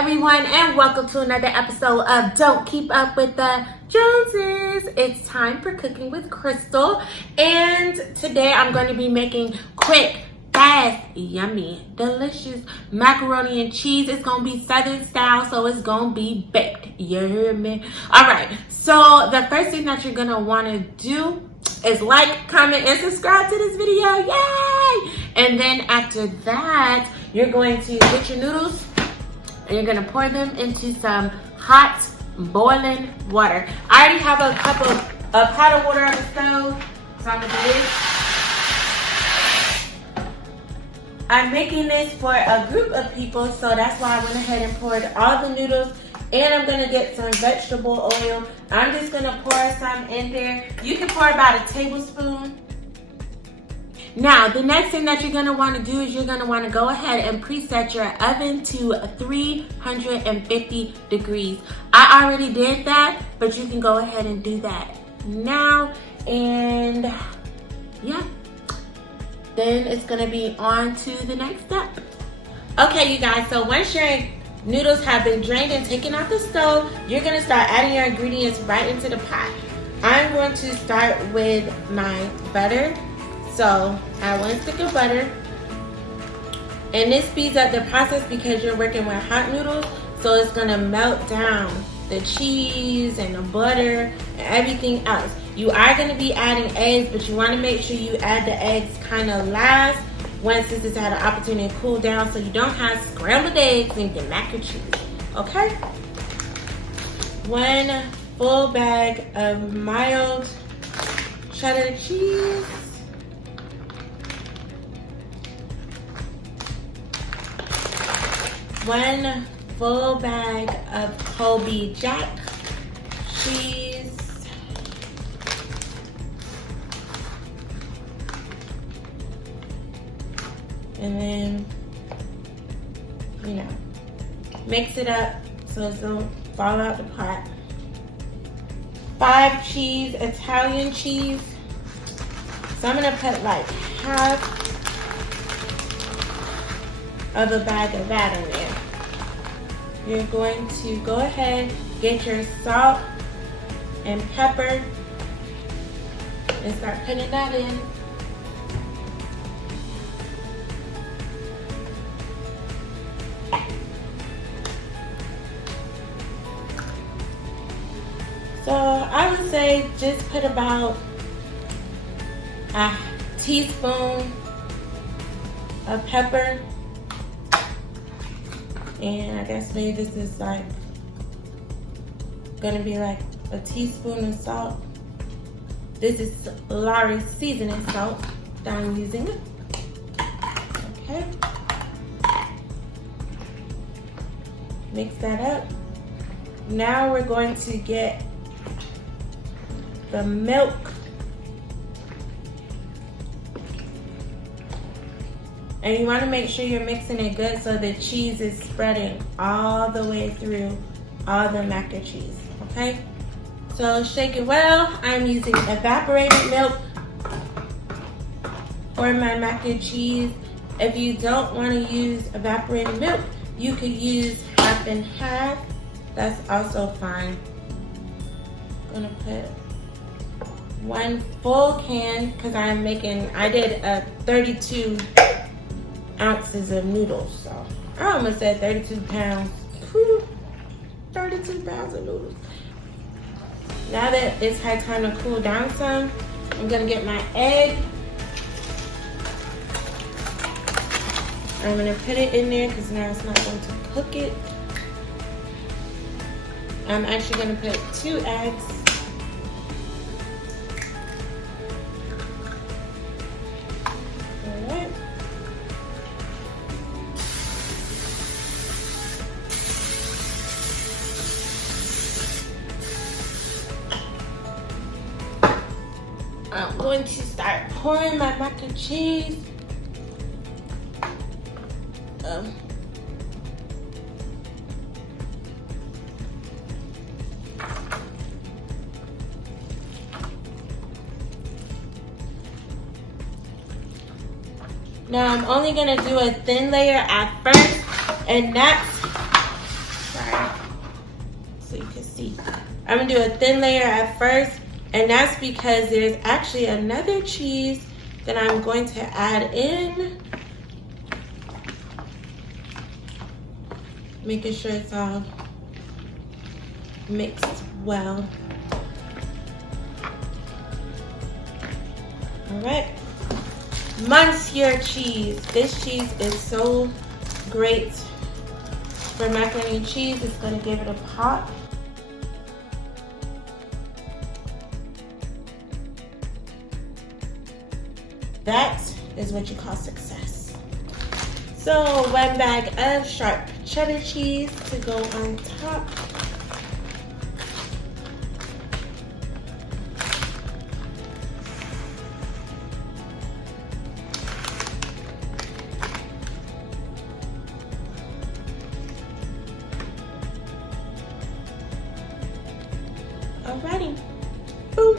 everyone, and welcome to another episode of Don't Keep Up with the Joneses. It's time for Cooking with Crystal, and today I'm going to be making quick, fast, yummy, delicious macaroni and cheese. It's going to be Southern style, so it's going to be baked. You hear me? Alright, so the first thing that you're going to want to do is like, comment, and subscribe to this video. Yay! And then after that, you're going to get your noodles and you're going to pour them into some hot boiling water. I already have a pot of water on the stove, so I'm going to do this. I'm making this for a group of people, so that's why I went ahead and poured all the noodles. And I'm going to get some vegetable oil. I'm just going to pour some in there. You can pour about a tablespoon. Now, the next thing that you're going to want to do is you're going to want to go ahead and preset your oven to 350 degrees. I already did that, but you can go ahead and do that now. And yeah, then it's going to be on to the next step. Okay, you guys, so once your noodles have been drained and taken off the stove, you're going to start adding your ingredients right into the pot. I'm going to start with my butter. So, add 1 stick of butter. And this speeds up the process because you're working with hot noodles. So, it's going to melt down the cheese and the butter and everything else. You are going to be adding eggs, but you want to make sure you add the eggs kind of last once this has had an opportunity to cool down so you don't have scrambled eggs in your mac and cheese. Okay? 1 full bag of mild cheddar cheese. 1 full bag of Colby Jack cheese. And then, mix it up so it don't fall out the pot. 5 cheese, Italian cheese. So I'm gonna put like half of a bag of that in there. You're going to go ahead, get your salt and pepper and start putting that in. So I would say just put about a teaspoon of pepper. And I guess maybe this is like gonna be like a teaspoon of salt. This is Lawry's seasoning salt that I'm using. Okay. Mix that up. Now we're going to get the milk. And you want to make sure you're mixing it good so the cheese is spreading all the way through all the mac and cheese, okay? So shake it well. I'm using evaporated milk for my mac and cheese. If you don't want to use evaporated milk, you could use half and half. That's also fine. I'm gonna put 1 full can because I did a 32 ounces of noodles, so I almost said 32 pounds. 32 pounds of noodles. Now that it's had time to cool down some, I'm gonna get my egg. I'm gonna put it in there because now it's not going to cook it. I'm actually gonna put 2 eggs. Alright. I'm going to start pouring my mac and cheese. Now I'm only gonna do a thin layer at first, and that's Sorry. So you can see. I'm gonna do a thin layer at first, and that's because there's actually another cheese that I'm going to add in. Making sure it's all mixed well. All right. Monsieur cheese. This cheese is so great for macaroni and cheese. It's gonna give it a pop. That is what you call success. So 1 bag of sharp cheddar cheese to go on top. Alrighty, boom.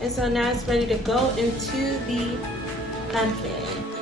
And so now it's ready to go into the oven.